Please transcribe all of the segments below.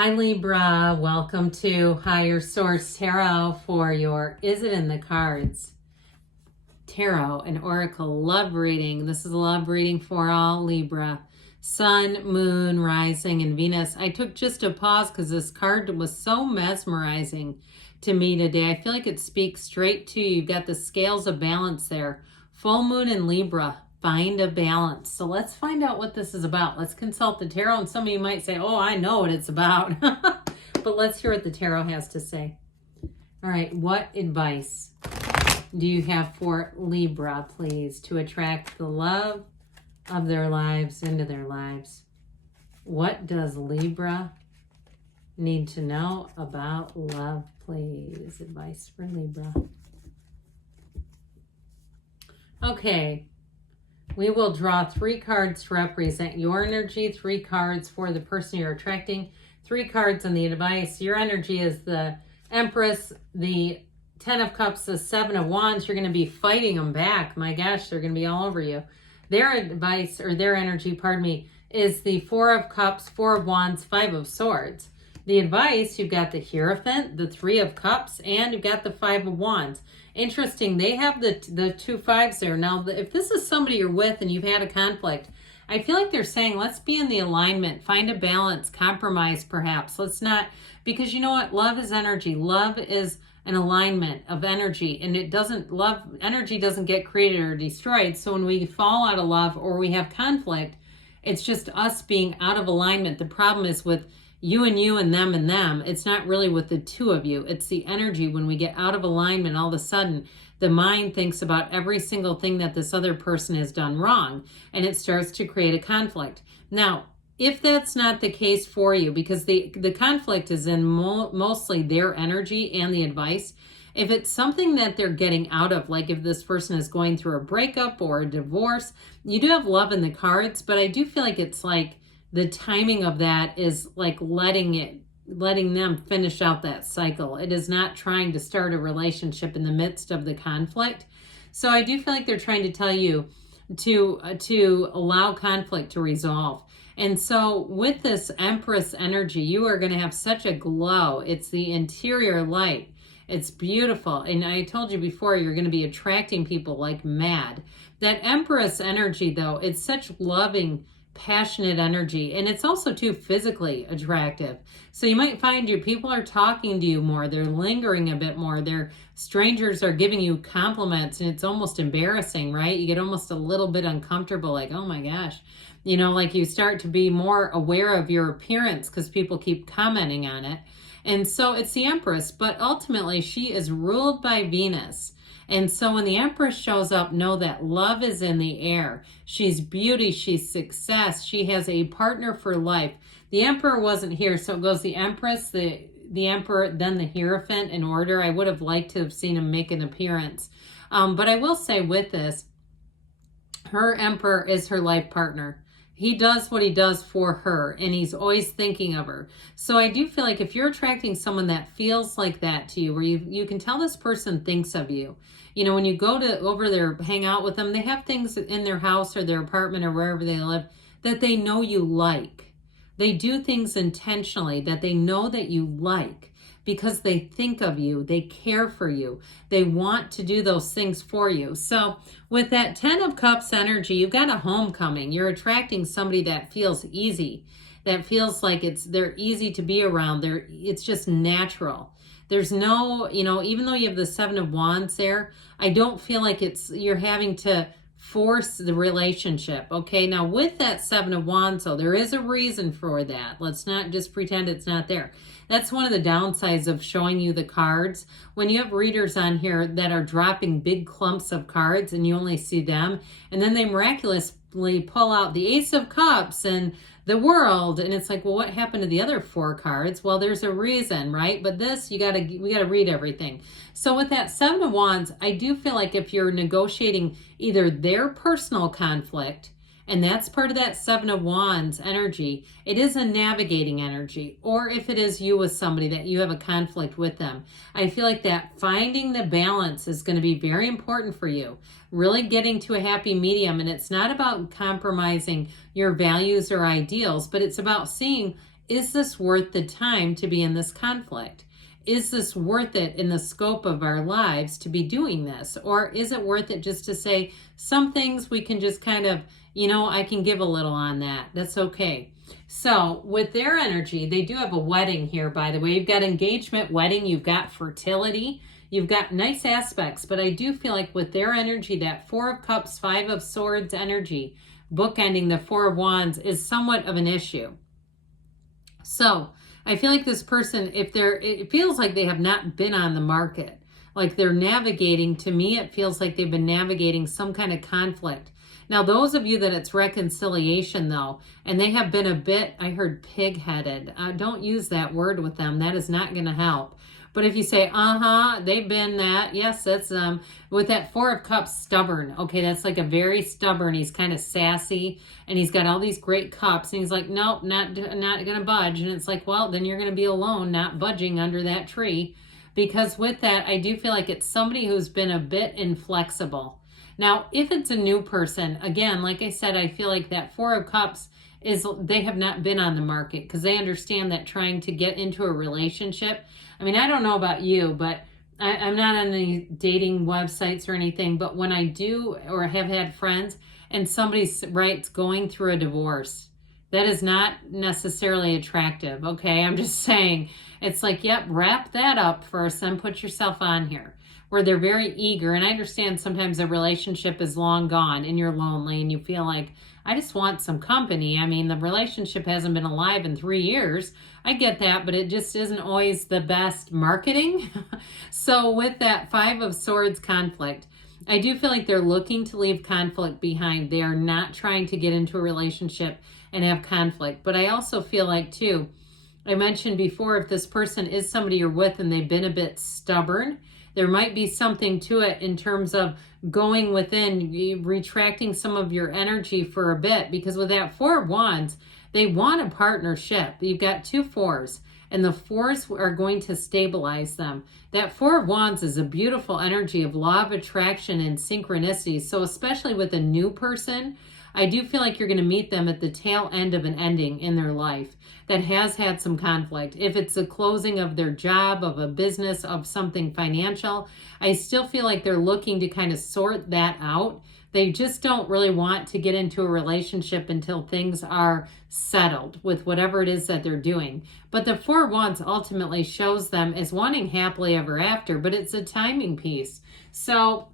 Hi Libra, welcome to Higher Source Tarot for your Is It in the Cards Tarot and Oracle love reading. This is a love reading for all Libra. Sun, Moon, Rising, and Venus. I took just a pause because this card was so mesmerizing to me today. I feel like it speaks straight to you. You've got the scales of balance there. Full Moon in Libra. Find a balance. So let's find out what this is about. Let's consult the tarot, and some of you might say, oh, I know what it's about. But let's hear what the tarot has to say. All right, what advice do you have for Libra, please, to attract the love of their lives into their lives? What does Libra need to know about love, please? Advice for Libra. Okay. We will draw 3 cards to represent your energy, 3 cards for the person you're attracting, 3 cards on the advice. Your energy is the Empress, the 10 of Cups, the 7 of Wands. You're going to be fighting them back. My gosh, they're going to be all over you. Their advice, or their energy, pardon me, is the 4 of Cups, 4 of Wands, 5 of Swords. The advice, you've got the Hierophant, the 3 of Cups, and you've got the 5 of Wands. Interesting, they have the 2 5s there. Now, if this is somebody you're with and you've had a conflict, I feel like they're saying, let's be in the alignment, find a balance, compromise perhaps. Let's not, because you know what? Love is energy. Love is an alignment of energy, and energy doesn't get created or destroyed. So when we fall out of love or we have conflict, it's just us being out of alignment. The problem is with you and them. It's not really with the two of you. It's the energy. When we get out of alignment, all of a sudden, the mind thinks about every single thing that this other person has done wrong, and it starts to create a conflict. Now, if that's not the case for you, because the conflict is in mostly their energy and the advice, if it's something that they're getting out of, like if this person is going through a breakup or a divorce, you do have love in the cards, but I do feel like it's like the timing of that is like letting them finish out that cycle. It is not trying to start a relationship in the midst of the conflict. So I do feel like they're trying to tell you to allow conflict to resolve. And so with this Empress energy, you are going to have such a glow. It's the interior light. It's beautiful. And I told you before, you're going to be attracting people like mad. That Empress energy, though, it's such loving, passionate energy, and it's also too physically attractive. So you might find your people are talking to you more, they're lingering a bit more, their strangers are giving you compliments, and it's almost embarrassing, right? You get almost a little bit uncomfortable, like, oh my gosh, like you start to be more aware of your appearance because people keep commenting on it. And so it's the Empress, but ultimately she is ruled by Venus. And so when the Empress shows up, know that love is in the air. She's beauty, she's success, she has a partner for life. The Emperor wasn't here, so it goes the Empress, the Emperor, then the Hierophant in order. I would have liked to have seen him make an appearance. But I will say with this, her Emperor is her life partner. He does what he does for her, and he's always thinking of her. So I do feel like if you're attracting someone that feels like that to you, where you can tell this person thinks of you. When you go over there, hang out with them, they have things in their house or their apartment or wherever they live that they know you like. They do things intentionally that they know that you like because they think of you, they care for you, they want to do those things for you. So with that 10 of Cups energy, you've got a homecoming. You're attracting somebody that feels easy, that feels like they're easy to be around. It's just natural. There's no, even though you have the 7 of Wands there, I don't feel like you're having to force the relationship. Okay, now with that 7 of Wands, so there is a reason for that. Let's not just pretend it's not there. That's one of the downsides of showing you the cards. When you have readers on here that are dropping big clumps of cards and you only see them, and then they miraculously pull out the Ace of Cups and the World, and it's like, well, what happened to the other 4 cards? Well, there's a reason, right? But this, we got to read everything. So with that 7 of Wands, I do feel like if you're negotiating either their personal conflict, and that's part of that 7 of Wands energy, it is a navigating energy, or if it is you with somebody that you have a conflict with them, I feel like that finding the balance is going to be very important for you. Really getting to a happy medium, and it's not about compromising your values or ideals, but it's about seeing is this worth the time to be in this conflict? Is this worth it in the scope of our lives to be doing this? Or is it worth it just to say some things we can just kind of, I can give a little on that. That's okay. So with their energy, they do have a wedding here, by the way. You've got engagement, wedding, you've got fertility, you've got nice aspects. But I do feel like with their energy, that Four of Cups, Five of Swords energy, bookending the Four of Wands is somewhat of an issue. So I feel like this person, it feels like they have not been on the market. Like they're navigating, to me, it feels like they've been navigating some kind of conflict. Now, those of you that it's reconciliation, though, and they have been a bit, I heard pig-headed. Don't use that word with them. That is not going to help. But if you say, they've been that, yes, that's with that Four of Cups, stubborn. Okay, that's like a very stubborn. He's kind of sassy, and he's got all these great cups, and he's like, nope, not going to budge. And it's like, well, then you're going to be alone, not budging under that tree. Because with that, I do feel like it's somebody who's been a bit inflexible. Now, if it's a new person, again, like I said, I feel like that Four of Cups is they have not been on the market because they understand that trying to get into a relationship. I mean, I don't know about you, but I'm not on any dating websites or anything, but when I do or have had friends and somebody writes going through a divorce, that is not necessarily attractive, okay? I'm just saying, it's like, yep, wrap that up first, then put yourself on here. Where they're very eager, and I understand sometimes a relationship is long gone and you're lonely and you feel like, I just want some company. I mean, the relationship hasn't been alive in 3 years. I get that, but it just isn't always the best marketing. So with that Five of Swords conflict, I do feel like they're looking to leave conflict behind. They are not trying to get into a relationship and have conflict. But I also feel like, too, I mentioned before, if this person is somebody you're with and they've been a bit stubborn, there might be something to it in terms of going within, retracting some of your energy for a bit. Because with that Four of Wands, they want a partnership. You've got two fours, and the fours are going to stabilize them. That Four of Wands is a beautiful energy of law of attraction and synchronicity. So especially with a new person, I do feel like you're going to meet them at the tail end of an ending in their life that has had some conflict. If it's the closing of their job, of a business, of something financial, I still feel like they're looking to kind of sort that out. They just don't really want to get into a relationship until things are settled with whatever it is that they're doing. But the Four of Wands ultimately shows them as wanting happily ever after, but it's a timing piece. So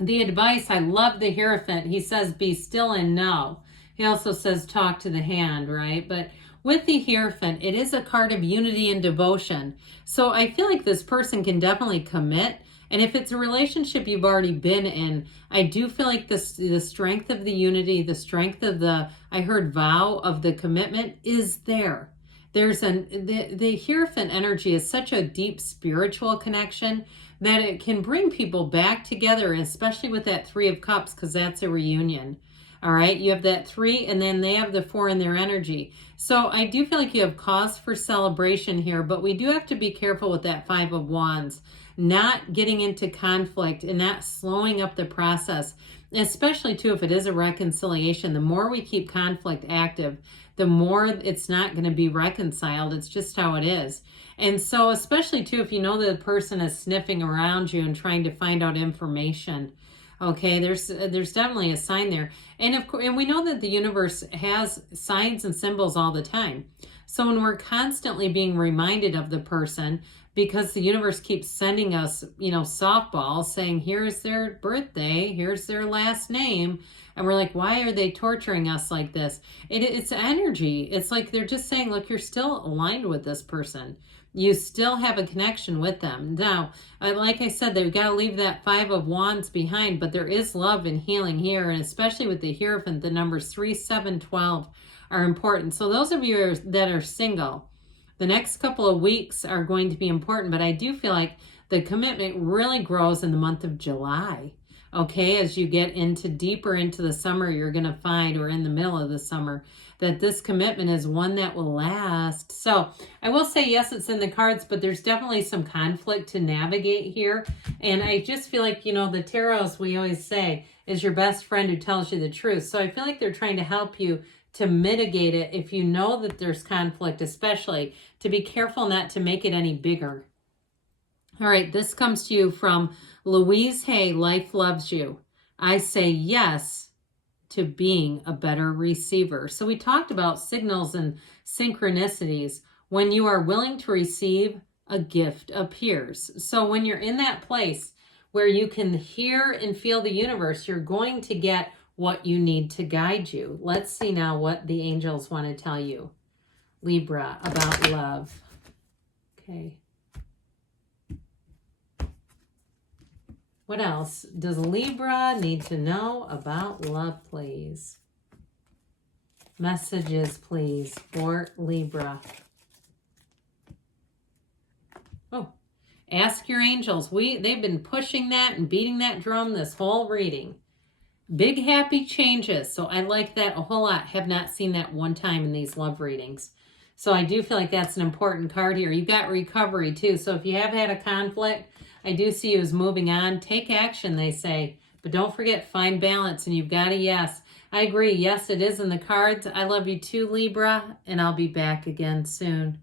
the advice, I love the Hierophant. He says, be still and know. He also says, talk to the hand, right? But with the Hierophant, it is a card of unity and devotion. So I feel like this person can definitely commit. And if it's a relationship you've already been in, I do feel like the strength of the unity, the strength of the, I heard vow of the commitment is there. There's the Hierophant energy is such a deep spiritual connection that it can bring people back together, especially with that Three of Cups, because that's a reunion. All right, you have that three, and then they have the four in their energy. So I do feel like you have cause for celebration here, but we do have to be careful with that Five of Wands, not getting into conflict and not slowing up the process, especially too if it is a reconciliation. The more we keep conflict active, the more it's not going to be reconciled. It's just how it is. And so especially too if you know that the person is sniffing around you and trying to find out information, okay, there's definitely a sign there. And of course, and we know that the universe has signs and symbols all the time. So when we're constantly being reminded of the person, because the universe keeps sending us, softballs saying, here's their birthday, here's their last name. And we're like, why are they torturing us like this? It's energy. It's like they're just saying, look, you're still aligned with this person. You still have a connection with them. Now, like I said, they've got to leave that Five of Wands behind, but there is love and healing here, and especially with the Hierophant, the numbers 3, 7, 12 are important. So those of you that are single, the next couple of weeks are going to be important, but I do feel like the commitment really grows in the month of July. Okay, as you get deeper into the summer, you're going to find, or in the middle of the summer, that this commitment is one that will last. So I will say, yes, it's in the cards, but there's definitely some conflict to navigate here. And I just feel like, the tarot, as we always say, is your best friend who tells you the truth. So I feel like they're trying to help you to mitigate it if you know that there's conflict, especially to be careful not to make it any bigger. All right, this comes to you from Louise Hay, Life Loves You. I say yes to being a better receiver. So we talked about signals and synchronicities. When you are willing to receive, a gift appears. So when you're in that place where you can hear and feel the universe, you're going to get what you need to guide you. Let's see now what the angels want to tell you, Libra, about love. Okay. What else does Libra need to know about love, please? Messages, please, for Libra. Oh, ask your angels. They've been pushing that and beating that drum this whole reading. Big happy changes. So I like that a whole lot. Have not seen that one time in these love readings. So I do feel like that's an important card here. You've got recovery too. So if you have had a conflict, I do see you as moving on. Take action, they say. But don't forget, find balance, and you've got a yes. I agree. Yes, it is in the cards. I love you too, Libra, and I'll be back again soon.